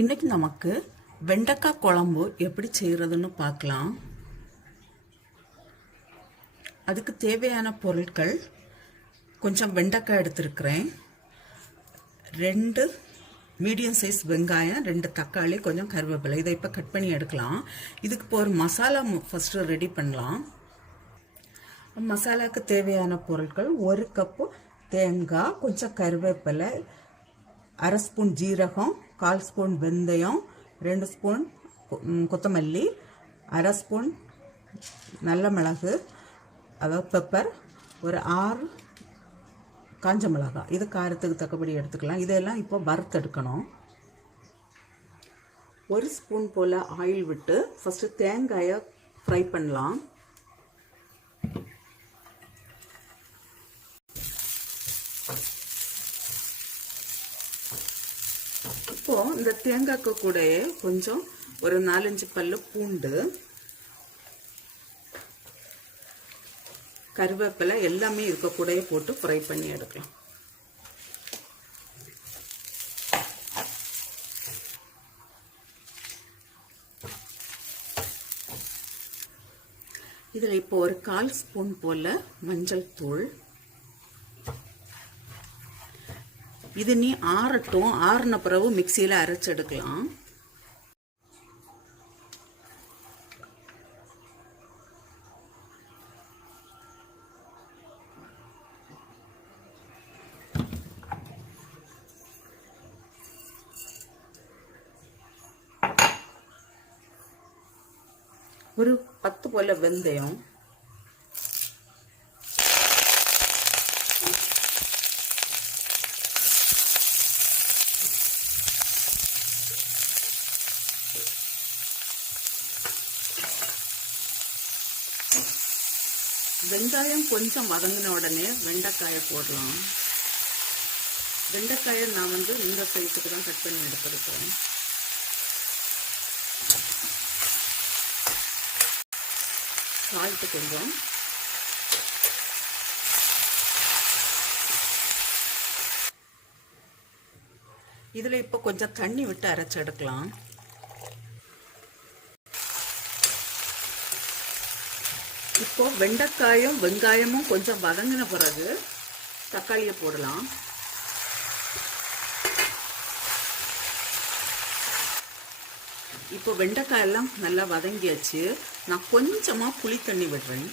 இன்னைக்கு நமக்கு வெண்டைக்காய் குழம்பு எப்படி செய்கிறதுன்னு பார்க்கலாம். அதுக்கு தேவையான பொருட்கள் கொஞ்சம் வெண்டைக்காய் எடுத்துருக்கிறேன், 2 மீடியம் சைஸ் வெங்காயம், 2 தக்காளி, கொஞ்சம் கருவேப்பிலை. இதை இப்போ கட் பண்ணி எடுக்கலாம். இதுக்கு இப்போ ஒரு மசாலா ஃபஸ்ட்டு ரெடி பண்ணலாம். மசாலாவுக்கு தேவையான பொருட்கள் 1 கப்பு தேங்காய், கொஞ்சம் கருவேப்பிலை, 1/2 ஸ்பூன் ஜீரகம், 1/4 ஸ்பூன் வெந்தயம், 2 ஸ்பூன் கொத்தமல்லி, 1/2 ஸ்பூன் நல்ல மிளகு, அதாவது பெப்பர், ஒரு 6 காஞ்ச மிளகாய். இது காரத்துக்கு தக்கபடி எடுத்துக்கலாம். இதெல்லாம் இப்போ வறுத்தெடுக்கணும். 1 ஸ்பூன் போல் ஆயில் விட்டு ஃபஸ்ட்டு தேங்காயை ஃப்ரை பண்ணலாம். இப்போ இந்த தேங்காய்க்கு கூட கொஞ்சம் ஒரு 4-5 பல்லு பூண்டு, கருவேப்பிலை எல்லாமே இருக்க கூட போட்டு ஃப்ரை பண்ணி எடுக்கலாம். இதில் இப்போ ஒரு 1/4 ஸ்பூன் போல மஞ்சள் தூள். இது நீ ஆறட்டும், ஆறின பிறகு மிக்சியில் அரைச்சு எடுக்கலாம். ஒரு 10 போல வெந்தயம், வெங்காயம் கொஞ்சம் வதங்கின உடனே வெண்டைக்காயை போடலாம். வெண்டைக்காயை நான் இந்த சைஸுக்கு தான் கட் பண்ணி எடுத்துருக்கேன். சால்ட்டு கொஞ்சம், இதில் இப்போ கொஞ்சம் தண்ணி விட்டு அரைச்சு எடுக்கலாம். இப்போ வெண்டைக்காயும் வெங்காயமும் கொஞ்சம் வதங்கின பிறகு தக்காளியை போடலாம். இப்போ வெண்டைக்காயெல்லாம் நல்லா வதங்கியாச்சு. நான் கொஞ்சமாக புளி தண்ணி விடுறேன்.